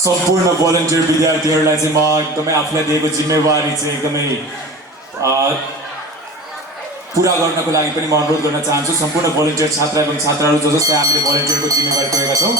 सम्पूर्ण भोलिन्टियर विद्यार्थीहरूलाई चाहिँ म एकदमै आफूलाई दिएको जिम्मेवारी चाहिँ एकदमै पुरा गर्नको लागि पनि म अनुरोध गर्न चाहन्छु। सम्पूर्ण भोलिन्टियर छात्र एवं छात्राहरू जसले हामीले भोलिन्टियरको जिम्मेवारी लिएका छौँ।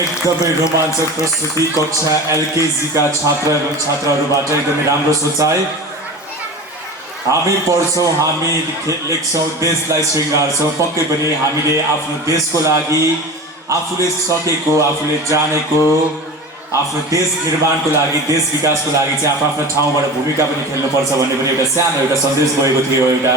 एकदमै रोमाञ्चक प्रस्तुति कक्षा एलकेजी का छात्र एवं छात्राहरूबाट एकदमै राम्रो सोचाइ। हामी पढ्छौँ, हामी लेख्छौँ, देशलाई श्रृङ्गार्छौँ। पक्कै पनि हामीले आफ्नो देशको लागि आफूले सकेको, आफूले जानेको, आफ्नो देश निर्माणको लागि, देश विकासको लागि चाहिँ आफ्नो ठाउँबाट भूमिका पनि खेल्नुपर्छ भन्ने पनि एउटा सानो एउटा सन्देश गएको थियो। एउटा